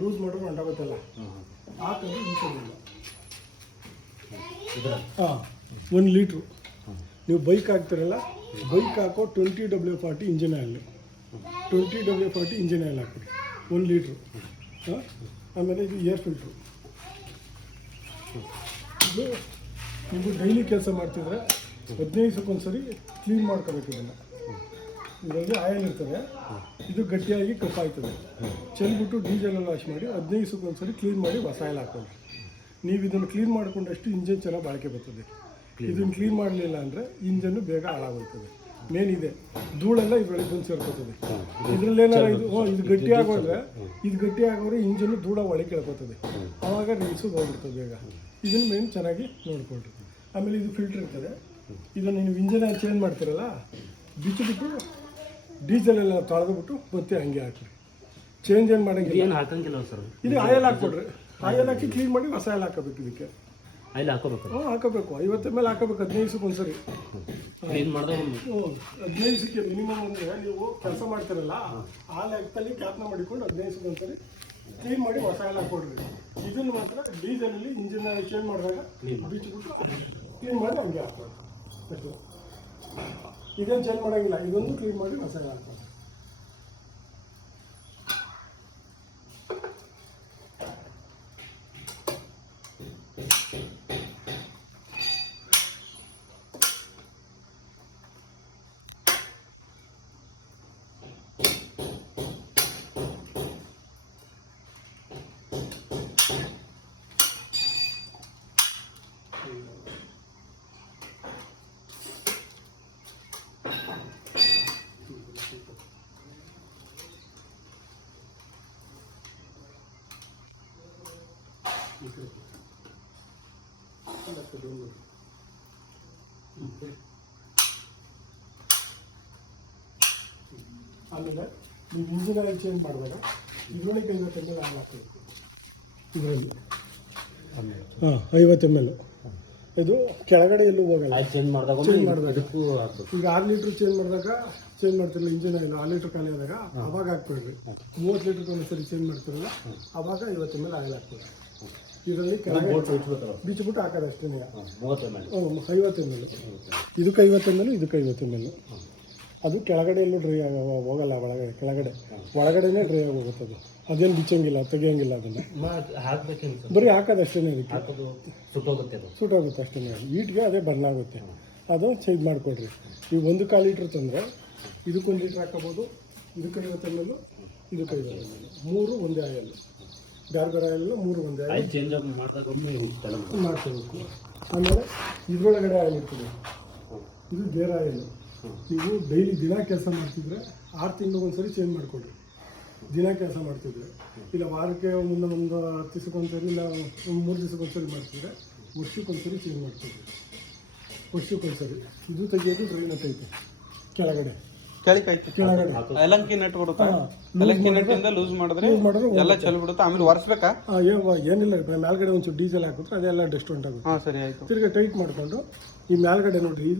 Loose ಮಾಡಿದ್ರೆ ಹೊಂಟಾಗುತ್ತಲ್ಲ ಹಾಕಂದ್ರೆ ಈಸೋದಿಲ್ಲ. ಹಾಂ 1 litre ನೀವು ಬೈಕ್ ಹಾಕ್ತಿರಲ್ಲ, ಬೈಕ್ ಹಾಕೋ 20W40 engine oil, 20W40 engine oil ಹಾಕ್ಬಿಡಿ 1 ಲೀಟ್ರು. ಹಾಂ, ಆಮೇಲೆ ಇದು ಏರ್ ಫಿಲ್ಟ್ರು. ಇದು ನೀವು ಡೈಲಿ ಕೆಲಸ ಮಾಡ್ತಿದ್ರೆ 15 ದಿವಸಕ್ಕೊಂದ್ಸರಿ ಕ್ಲೀನ್ ಮಾಡ್ಕೋಬೇಕು. ಇದರಲ್ಲಿ ಆಯಿಲ್ ಇರ್ತದೆ, ಇದು ಗಟ್ಟಿಯಾಗಿ ಕಪ್ಪಾಯ್ತದೆ. ಚೆಲ್ಬಿಟ್ಟು ಡೀಸೆಲೆಲ್ಲ ವಾಶ್ ಮಾಡಿ 15 ದಿವಸಕ್ಕೊಂದ್ಸರಿ ಕ್ಲೀನ್ ಮಾಡಿ ಹೊಸ ಆಯಿಲ್ ಹಾಕ್ಕೊಳ್ಳಿ. ನೀವು ಇದನ್ನು ಕ್ಲೀನ್ ಮಾಡಿಕೊಂಡಷ್ಟು ಇಂಜನ್ ಚೆನ್ನಾಗಿ ಬಾಳಿಕೆ ಬರ್ತದೆ. ಇದನ್ನು ಕ್ಲೀನ್ ಮಾಡಲಿಲ್ಲ ಅಂದರೆ ಇಂಜನ್ನು ಬೇಗ ಹಾಳಾಗೋಗ್ತದೆ. ಮೇನ್ ಇದೆ, ಧೂಳೆಲ್ಲ ಇದರೊಳಗೆ ಬಂದು ಸೇರ್ಕೋತದೆ. ಇದರಲ್ಲೇನಾರ ಇದು ಗಟ್ಟಿ ಆಗೋದ್ರೆ, ಇದು ಗಟ್ಟಿ ಆಗೋದ್ರೆ ಇಂಜನ್ನು ಧೂಳ ಒಳಗೆ ಕೇಳ್ಕೋತದೆ, ಆವಾಗ ರೀಲ್ಸು ಹೋಗ್ಬಿಡ್ತದೆ ಬೇಗ. ಇದನ್ನು ಮೇನ್ ಚೆನ್ನಾಗಿ ನೋಡ್ಕೊಳ್ರಿ. ಆಮೇಲೆ ಇದು ಫಿಲ್ಟ್ರ್ ಇರ್ತದೆ, ಇದನ್ನು ನೀವು ಇಂಜನ್ ಚೇಂಜ್ ಮಾಡ್ತೀರಲ್ಲ, ಬಿಚ್ಚಿಬಿಟ್ಟು ಡೀಸೆಲೆಲ್ಲ ತೊಳೆದ್ಬಿಟ್ಟು ಮತ್ತೆ ಹಂಗೆ ಹಾಕ್ರಿ. ಚೇಂಜ್ ಏನು ಮಾಡೋಂಗಿಲ್ಲ ಸರ್. ಇದು ಆಯಿಲ್ ಹಾಕ್ಕೊಡ್ರಿ, ಆಯಿಲ್ ಹಾಕಿ ಕ್ಲೀನ್ ಮಾಡಿ ಹೊಸ ಆಯಿಲ್ ಹಾಕೋಬೇಕು. ಇದಕ್ಕೆ ಆಯಿಲ್ ಹಾಕೋಬೇಕು. ಹಾಕೋಬೇಕು, 50 ml ಹಾಕೋಬೇಕು 15 ದಿವಸಕ್ಕೊಂದ್ಸರಿ. 15 ದಿವಸಕ್ಕೆ ಮಿನಿಮಮ್. ಅಂದರೆ ನೀವು ಕೆಲಸ ಮಾಡ್ತೀರಲ್ಲ, ಆ ಲೆಕ್ಕದಲ್ಲಿ ಕ್ಯಾಪ್ನ ಮಾಡಿಕೊಂಡು 15 ದಿವಸಕ್ಕೊಂದ್ಸರಿ ಕ್ಲೀನ್ ಮಾಡಿ ಹೊಸ ಆಯಿಲ್ ಹಾಕ್ಕೊಡ್ರಿ. ಇದನ್ನು ಮಾತ್ರ ಡೀಸೆಲಲ್ಲಿ ಇಂಜಿನ್ ಚೇಂಜ್ ಮಾಡಿದಾಗ ಬಿಚ್ಚಿಬಿಟ್ಟು ಕ್ಲೀನ್ ಮಾಡಿ ಹಂಗೆ ಹಾಕ್ಬೋದು. ಇದೇನು ಚೇಂಜ್ ಮಾಡೋಂಗಿಲ್ಲ, ಇದೊಂದು ಕ್ಲೀನ್ ಮಾಡಿ ಹೊಸ ಆಯಿಲ್ ಹಾಕ್ಬೋದು. ಆಮೇಲೆ ನೀವು ಇಂಜಿನ್ ಆಯಿಲ್ ಚೇಂಜ್ ಮಾಡಿದಾಗ ಇದರೊಳಗೆ 50 ml ಆಯಿಲ್ ಹಾಕಬೇಕು. ಇದರಲ್ಲಿ 50 ml. ಇದು ಕೆಳಗಡೆ ಎಲ್ಲೂ ಹೋಗಲ್ಲ. ಚೇಂಜ್ ಮಾಡಿದಾಗ ಈಗ 6 ಲೀಟ್ರ್ ಚೇಂಜ್ ಮಾಡ್ತಿರಲ್ಲ ಇಂಜಿನ್ ಆಯಿಲ್, 6 ಲೀಟ್ರ್ ಖಾಲಿ ಆದಾಗ ಅವಾಗ ಹಾಕ್ಬೇಡ್ರಿ. 30 ಲೀಟ್ರ್ ಒಂದ್ಸರಿ ಚೇಂಜ್ ಮಾಡ್ತಿರಲ್ಲ, ಅವಾಗ 50 ml ಆಯಿಲ್ ಹಾಕ್ಬೇಡ್ರಿ. ಇದರಲ್ಲಿ ಕೆಳಗೆ ಬಿಚ್ಚಿಬಿಟ್ಟು ಹಾಕೋದು ಅಷ್ಟೇ. 50 ml. ಇದಕ್ಕೆ 50 ml, ಇದಕ್ಕೆ 50 ml. ಅದು ಕೆಳಗಡೆ ಎಲ್ಲೂ ಡ್ರೈ ಹೋಗಲ್ಲ, ಒಳಗಡೆನೇ ಡ್ರೈ ಆಗಿ ಹೋಗುತ್ತದೆ. ಅದೇನು ಬಿಚ್ಚಂಗಿಲ್ಲ, ತೆಗಿಯೋಂಗಿಲ್ಲ. ಅದನ್ನು ಬರೀ ಹಾಕೋದಷ್ಟೇ, ಅದಕ್ಕೆ ಸುಟ್ಟೋಗುತ್ತೆ ಅಷ್ಟೇ. ಹೀಟ್ಗೆ ಅದೇ ಬರ್ನ್ ಆಗುತ್ತೆ. ಅದು ಚೇಂಜ್ ಮಾಡಿಕೊಡ್ರಿ. ಈಗ 1/4 ಲೀಟ್ರ್ ತಂದರೆ ಇದಕ್ಕೆ 1 ಲೀಟ್ರ್ ಹಾಕೋಬೋದು. ಇದಕ್ಕೆ 50 ml, ಇದಕ್ಕೆ 50 ml. 3 ಒಂದೇ ಆಯಿಲ್. ಬೇರೆ ಆಯಿಲ್ 3 ಒಂದೇ ಆಯಿಲ್ ಚೇಂಜ್ ಮಾಡ್ಕೋಬೇಕು. ಆಮೇಲೆ ಇದರೊಳಗಡೆ ಆಯಿಲ್ ಇರ್ತದೆ, ಇದು ಬೇರೆ ಆಯಿಲ್. ನೀವು ಡೈಲಿ ದಿನ ಕೆಲಸ ಮಾಡ್ತಿದ್ರೆ 6 ತಿಂಗಳಿಗೊಂದ್ಸರಿ ಚೇಂಜ್ ಮಾಡಿಕೊಡ್ರಿ. ದಿನ ಕೆಲಸ ಮಾಡ್ತಿದ್ರೆ, ಇಲ್ಲ ವಾರಕ್ಕೆ ಒಂದು 10 ದಿವಸಕ್ಕೊಂದ್ಸರಿ, ಇಲ್ಲ 3 ದಿವಸಕ್ಕೊಂದ್ಸರಿ ಮಾಡ್ತಿದ್ರೆ ವರ್ಷಕ್ಕೊಂದ್ಸರಿ ಚೇಂಜ್ ಮಾಡ್ತಿದ್ರಿ. ವರ್ಷಕ್ಕೊಂದ್ಸರಿ ಇದು ತೆಗಿಯೋದು ಡ್ರೈ ನಟ್ ಐತೆ ಕೆಳಗಡೆ. ಎಲಂಕಿ ನಟ್ ಬಿಡುತ್ತಾ? ಎಲಂಕಿ ನಟ್ಟಿಂದ ಲೂಸ್ ಮಾಡಿದ್ರೆ ಎಲ್ಲ ಚೆಲ್ ಬಿಡುತ್ತಾ? ಆಮೇಲೆ ಒರೆಸ್ಬೇಕಾ? ಏನಿಲ್ಲ, ಮೇಲ್ಗಡೆ ಒಂಚೂರು ಡೀಸೆಲ್ ಹಾಕಿದ್ರೆ ಅದೆಲ್ಲ ಡಸ್ಟ್ ಹೊಂಟಾಗುತ್ತೆ. ಸರಿ ಆಯ್ತು. ತಿರ್ಗಿ ಟೈಟ್ ಮಾಡಿಕೊಂಡು ಈ ಮೇಲ್ಗಡೆ ನೋಡ್ರಿ, ಈ